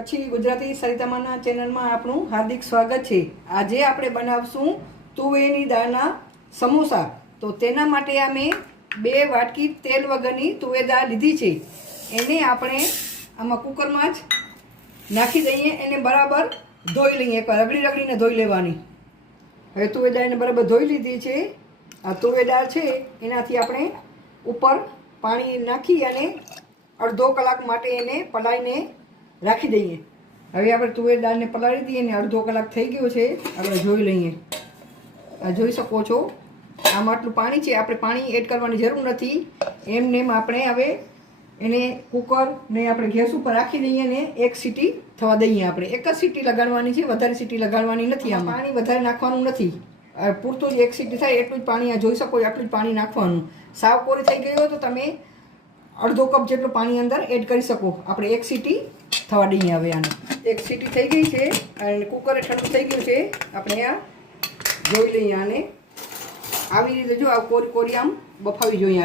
કચ્છી ગુજરાતી સરિતામાના ચેનલમાં આપનું હાર્દિક સ્વાગત છે। આજે આપણે બનાવશું તુવેરની દાળના સમોસા। તો તેના માટે અમે 2 વાટકી તેલ વગરની તુવેર દાળ લીધી છે। એને આપણે આમાં કુકરમાં જ નાખી દઈએ। એને બરાબર ધોઈ લઈએ, એકવાર રગડીને ધોઈ લેવાની। હવે તુવેર દાળને બરાબર ધોઈ લીધી છે। આ તુવેર દાળ છે એનાથી આપણે ઉપર પાણી નાખી અને અડધો કલાક માટે એને પલાળીને રાખી દઈએ। હવે આપણે તુવેર દાળને પલાળી દઈએ ને અડધો કલાક થઈ ગયો છે। આપણે જોઈ લઈએ। આ જોઈ શકો છો, આમાં આટલું પાણી છે। આપણે પાણી એડ કરવાની જરૂર નથી। એમને એમ આપણે હવે એને કુકરને આપણે ગેસ ઉપર રાખી દઈએ ને એક સીટી થવા દઈએ। આપણે એક જ સીટી લગાડવાની છે, વધારે સીટી લગાડવાની નથી। આમાં પાણી વધારે નાખવાનું નથી, પૂરતું જ એક સીટી થાય એટલું જ પાણી, આ જોઈ શકો આટલું જ પાણી નાખવાનું। સાવ કોરી થઈ ગઈ હોય તો તમે અડધો કપ જેટલું પાણી અંદર એડ કરી શકો। આપણે એક સીટી થવા દઈએ। હવે આને એક સીટી થઈ ગઈ છે અને કુકર ઠંડુ થઈ ગયું છે। આપણે આ જોઈ લઈએ। આને આવી રીતે જો આ કોરી કોરી આમ બફાવી જોઈએ,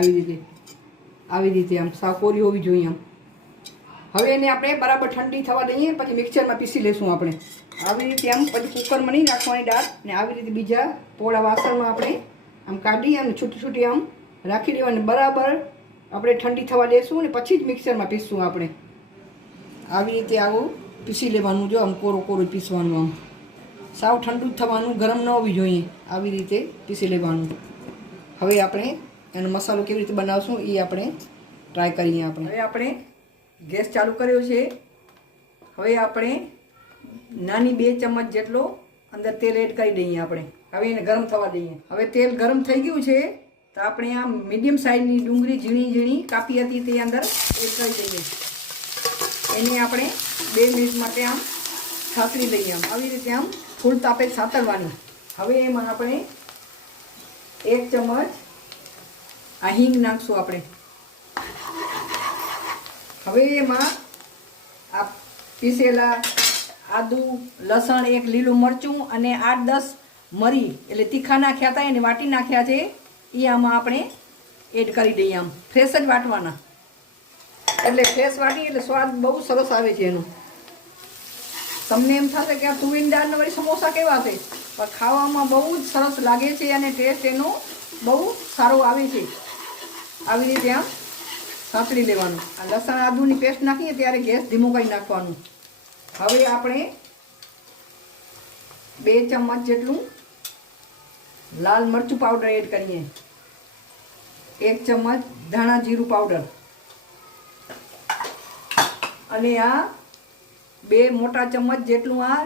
આવી રીતે આમ સાવ કોરી હોવી જોઈએ આમ। હવે એને આપણે બરાબર ઠંડી થવા દઈએ, પછી મિક્સરમાં પીસી લેશું આપણે। આવી રીતે આમ પછી કુકરમાં નહીં નાખવાની દાળ ને આવી રીતે બીજા પોળા વાસણમાં આપણે આમ કાઢી અને છૂટી છૂટી આમ રાખી દેવાની। બરાબર આપણે ઠંડી થવા દેશું ને પછી જ મિક્સરમાં પીસશું આપણે। આવી રીતે આવું પીસી લેવાનું, જો આમ કોરું કોરું પીસવાનું, આમ સાવ ઠંડુ જ થવાનું, ગરમ ન હોવી જોઈએ। આવી રીતે પીસી લેવાનું। હવે આપણે એનો મસાલો કેવી રીતે બનાવશું એ આપણે ટ્રાય કરીએ। હવે આપણે ગેસ ચાલુ કર્યો છે। હવે આપણે નાની 2 ચમચ જેટલો અંદર તેલ એડ કરી દઈએ આપણે। હવે એને ગરમ થવા દઈએ। હવે તેલ ગરમ થઈ ગયું છે તો આપણે આ મીડિયમ સાઇઝની ડુંગળી ઝીણી ઝીણી કાપી હતી તે અંદર એડ કરી દઈએ। એને આપણે 2 મિનિટ માટે આમ સાતળી લઈએ, આમ આવી રીતે આમ ફૂલ તાપે સાતળવાની। હવે એમાં આપણે 1 ચમચ આ હિંગ નાખશું આપણે। હવે એમાં આ પીસેલા આદુ, લસણ, 1 લીલું મરચું અને 8-10 મરી એટલે તીખા નાખ્યા હતા, એને વાટી નાખ્યા છે, એ આમાં આપણે એડ કરી દઈએ। આમ ફ્રેશ જ વાટવાના, એટલે ફ્રેશ વાટી એટલે સ્વાદ બહુ સરસ આવે છે એનો। તમને એમ થશે કે આ તુવેરની દાળના વળી સમોસા કેવા છે, પણ ખાવામાં બહુ જ સરસ લાગે છે અને ટેસ્ટ એનો બહુ સારો આવે છે। આવી રીતે આમ સાંતળી લેવાનું। આ લસણ આદુની પેસ્ટ નાખીએ ત્યારે ગેસ ધીમું કરી નાખવાનું। હવે આપણે 2 ચમચ જેટલું લાલ મરચું પાવડર એડ કરીએ, 1 ચમચ ધાણા જીરું પાવડર અને આ 2 મોટા ચમચ જેટલું આ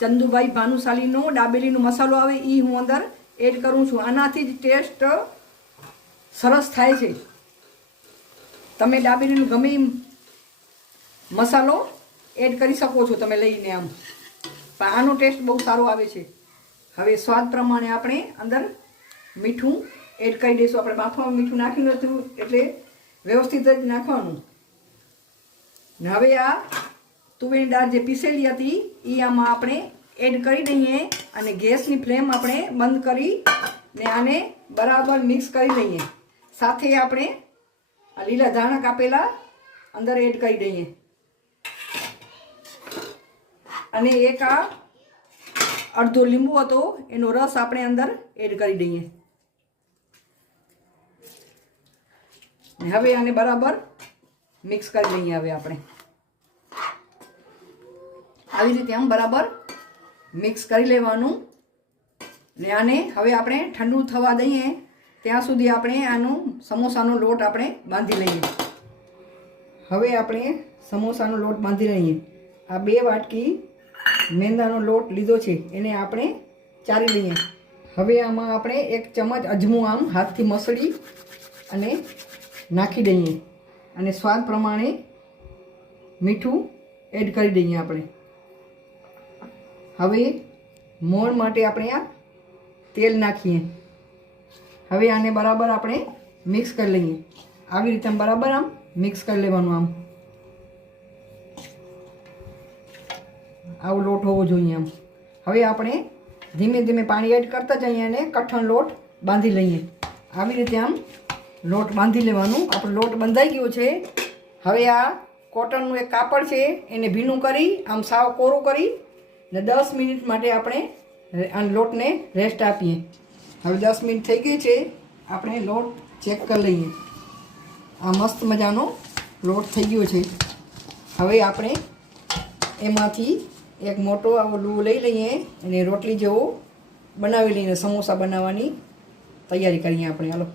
ચંદુભાઈ ભાનુશાલીનો દાબેલીનો મસાલો આવે એ હું અંદર એડ કરું છું। આનાથી જ ટેસ્ટ સરસ થાય છે। તમે દાબેલીનો ગમે મસાલો એડ કરી શકો છો તમે લઈને આમ, પણ આનો ટેસ્ટ બહુ સારો આવે છે। હવે સ્વાદ પ્રમાણે આપણે અંદર મીઠું એડ કરી દઈશું। આપણે બાફવામાં મીઠું નાખ્યું નહોતું એટલે વ્યવસ્થિત જ નાખવાનું। હવે આ તુવેરની દાળ જે પીસેલી હતી એ આમાં આપણે એડ કરી દઈએ અને ગેસની ફ્લેમ આપણે બંધ કરી ને આને બરાબર મિક્સ કરી લઈએ। સાથે આપણે આ લીલા ધાણા કાપેલા અંદર એડ કરી દઈએ અને એક આ અડધો લીંબુ હતો એનો રસ આપણે અંદર એડ કરી દઈએ। હવે આને બરાબર મિક્સ કરી લઈએ। હવે આપણે આવી રીતે આમ બરાબર મિક્સ કરી લેવાનું ને આને હવે આપણે ઠંડુ થવા દઈએ ત્યાં સુધી આપણે આનો સમોસાનો લોટ આપણે બાંધી લઈએ। હવે આપણે સમોસાનો લોટ બાંધી લઈએ। આ 2 વાટકી મેંદાનો લોટ લીધો છે એને આપણે ચારી લઈએ। હવે આમાં આપણે 1 ચમચ અજમું આમ હાથથી મસળી અને નાખી દઈએ અને સ્વાદ પ્રમાણે મીઠું એડ કરી દઈએ આપણે। હવે મોણ માટે આપણે આ તેલ નાખીએ। હવે આને બરાબર આપણે મિક્સ કરી લઈએ। આવી રીતે બરાબર આમ મિક્સ કરી લેવાનું। આમ આવો લોટ હોવો જોઈએ આમ। હવે આપણે ધીમે ધીમે પાણી એડ કરતા જઈએ અને કઠણ લોટ બાંધી લઈએ। આવી રીતે આમ લોટ બાંધી લેવાનું। આપણો લોટ બંધાઈ ગયો છે। હવે આ કોટનનું એક કાપડ છે એને ભીનું કરી આમ સાવ કોરું કરી ને 10 મિનિટ માટે આપણે આ લોટને રેસ્ટ આપીએ. હવે 10 મિનિટ થઈ ગઈ છે, આપણે લોટ ચેક કરી લઈએ. આ મસ્ત મજાનો લોટ થઈ ગયો છે. હવે આપણે એમાંથી એક મોટો આવો લૂ લઈ લઈએ અને રોટલી જેવો બનાવી લઈને સમોસા બનાવવાની તૈયારી કરીએ આપણે. હાલો,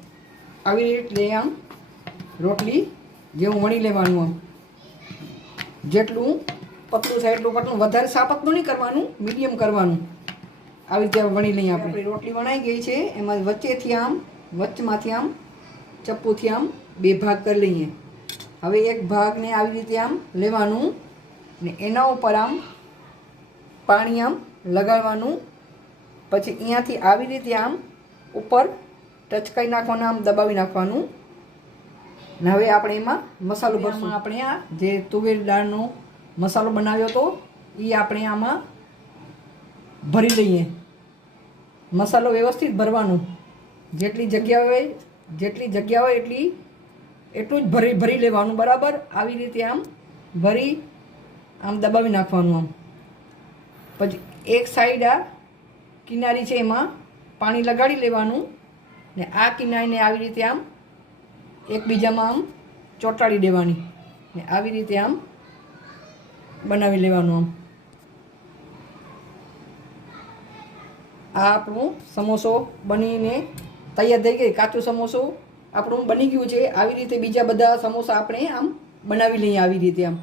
આવી રીતે આમ રોટલી જેવું વણી લેવાનું. આમ જેટલું પતલું થાય એટલું પતલું, વધારે સાપતલું નહીં કરવાનું, મીડિયમ કરવાનું. આવી રીતે વણી લઈએ આપણે. આપણી રોટલી વણાઈ ગઈ છે. એમાં વચ્ચેથી આમ વચમાંથી આમ ચપ્પુથી આમ 2 ભાગ કરી લઈએ. હવે એક ભાગને આવી રીતે આમ લેવાનું ને એના ઉપર આમ પાણી આમ લગાડવાનું. પછી અહીંયાથી આવી રીતે આમ ઉપર ટચકાઈ નાખવાનું, આમ દબાવી નાખવાનું. ને હવે આપણે એમાં મસાલો ભરશું. આપણે આ જે તુવેર દાળનો મસાલો બનાવ્યો હતો એ આપણે આમાં ભરી લઈએ. મસાલો વ્યવસ્થિત ભરવાનું, જેટલી જગ્યા હોય એટલું જ ભરી લેવાનું. બરાબર આવી રીતે આમ ભરી આમ દબાવી નાખવાનું. આમ પછી એક સાઈડ આ કિનારી છે એમાં પાણી લગાડી લેવાનું ને આ કિનારીને આવી રીતે આમ એકબીજામાં આમ ચોંટાડી દેવાની ને આવી રીતે આમ બનાવી લેવાનું. આ આપણું સમોસો બનીને તૈયાર થઈ ગઈ. કાચું સમોસો આપણું બની ગયું છે. આવી રીતે બીજા બધા સમોસા આપણે આમ બનાવી લઈએ આવી રીતે આમ.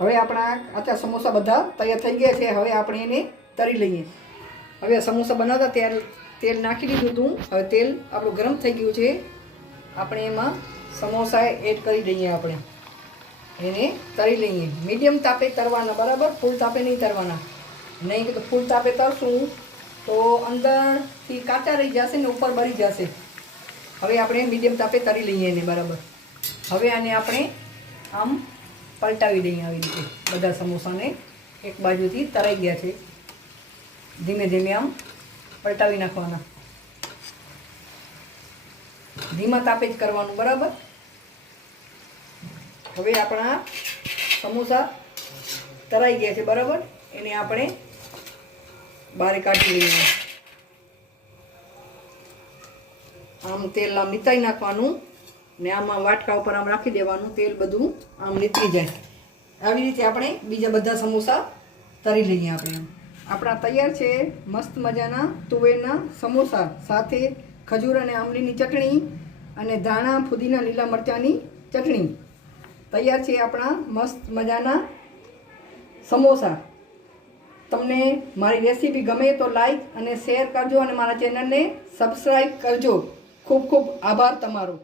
હવે આપણા કાચા સમોસા બધા તૈયાર થઈ ગયા છે. હવે આપણે એને તળી લઈએ. હવે સમોસા બનાવતા તેલ નાખી દીધું હતું. હવે તેલ આપણું ગરમ થઈ ગયું છે. આપણે એમાં સમોસા એડ કરી દઈએ. આપણે એને તળી લઈએ. મીડિયમ તાપે તળવાના, બરાબર, ફૂલ તાપે નહીં તળવાના. નહીં કે તો ફૂલ તાપે તળશું તો અંદરથી કાચા રહી જશે ને ઉપર બળી જશે. હવે આપણે મીડિયમ તાપે તળી લઈએ એને, બરાબર. હવે આને આપણે આમ પલટાવી દઈએ આવી રીતે. બધા સમોસાને એક બાજુથી તળાઈ ગયા છે. ધીમે ધીમે આમ પલટાવી નાખવાના. ધીમા તાપે જ કરવાનું, બરાબર. હવે આપણા સમોસા તળાઈ ગયા છે, બરાબર. એને આપણે બહાર કાઢી લઈએ. આમ તેલ આમ નીતાઈ નાખવાનું ને આમાં વાટકા ઉપર આમ રાખી દેવાનું. તેલ બધું આમ નીતરી જાય. આવી રીતે આપણે બીજા બધા સમોસા તળી લઈએ. આપણે આપણા તૈયાર છે મસ્ત મજાના તુવેરના સમોસા સાથે ખજૂર અને આંબલીની ચટણી અને ધાણા ફુદીના લીલા મરચાંની ચટણી. તૈયાર છે આપણા મસ્ત મજાના સમોસા. તમને મારી રેસીપી ગમે તો લાઈક અને શેર કરજો અને મારા ચેનલને સબસ્ક્રાઈબ કરજો. ખૂબ ખૂબ આભાર તમારો.